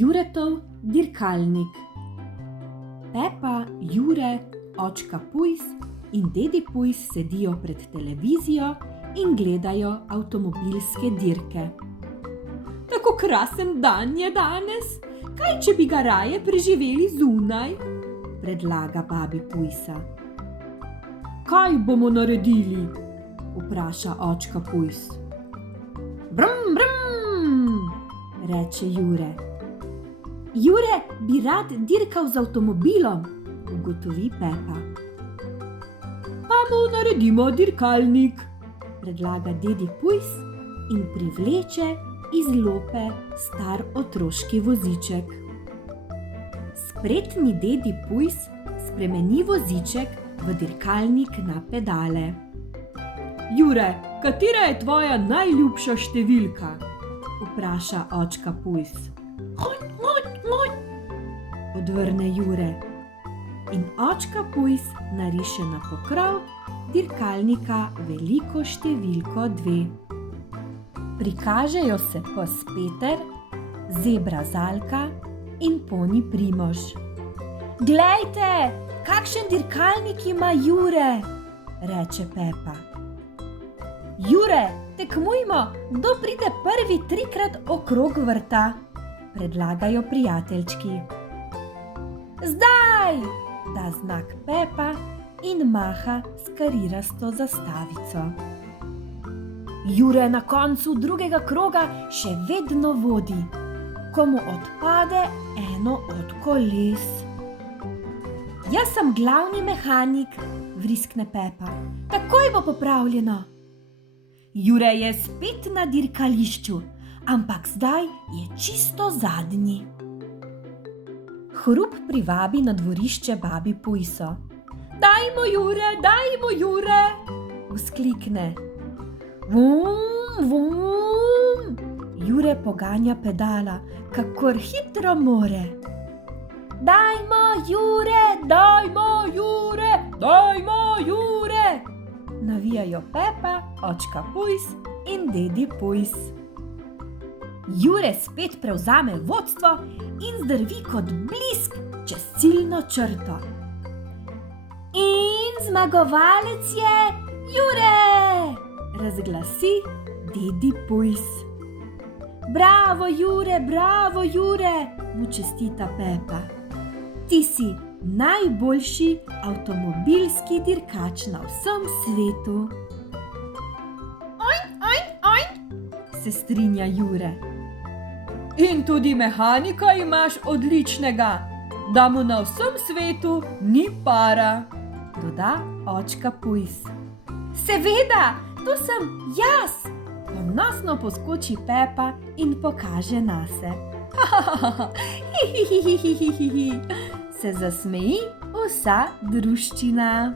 Juretov dirkalnik. Pepa, Jure, očka Pujs in dedi Pujs sedijo pred televizijo in gledajo avtomobilske dirke. Tako krasen dan je danes, kaj če bi ga raje preživeli zunaj? Predlaga babi Pujsa. Kaj bomo naredili? Vpraša očka Pujs. Brum, brum, reče Jure. Jure bi rad dirkal z avtomobilom, ugotovi Pepa. Pa mu naredimo dirkalnik, predlaga dedi Pujs in privleče iz lope star otroški voziček. Spretni dedi Pujs spremeni voziček v dirkalnik na pedale. Jure, katera je tvoja najljubša številka? Vpraša očka Pujs. Odvrne Jure in očka Pujs nariše na pokrov dirkalnika veliko številko 2. Prikažejo se pes Peter, zebra Zalka in poni Primož. Glejte, kakšen dirkalnik ima Jure, reče Pepa. Jure, tekmujmo, kdo pride prvi 3-krat okrog vrta, predlagajo prijateljčki. Zdaj, da znak Pepa in maha s karirasto zastavico. Jure na koncu drugega kroga še vedno vodi, ko mu odpade eno od koles. Jaz sem glavni mehanik, vriskne Pepa. Takoj bo popravljeno. Jure je spet na dirkališču, ampak zdaj je čisto zadnji. Hrup privabi na dvorišče babi Pujso. Dajmo, Jure, vzklikne. Vum, vum. Jure poganja pedala, kakor hitro more. Dajmo, Jure, navijajo Pepa, očka Pujs in dedi Pujs. Jure spet prevzame vodstvo in zdrvi kot blisk čez ciljno črto. In zmagovalec je Jure, razglasi dedi Pujs. Bravo, Jure, mu čestita Pepa. Ti si najboljši avtomobilski dirkač na vsem svetu. Se strinja Jure. In tudi mehanika imaš odličnega, da mu na vsem svetu ni para, doda očka Pujs. Seveda, to sem jaz, ponosno poskoči Pepa in pokaže nase. Se zasmeji vsa druščina.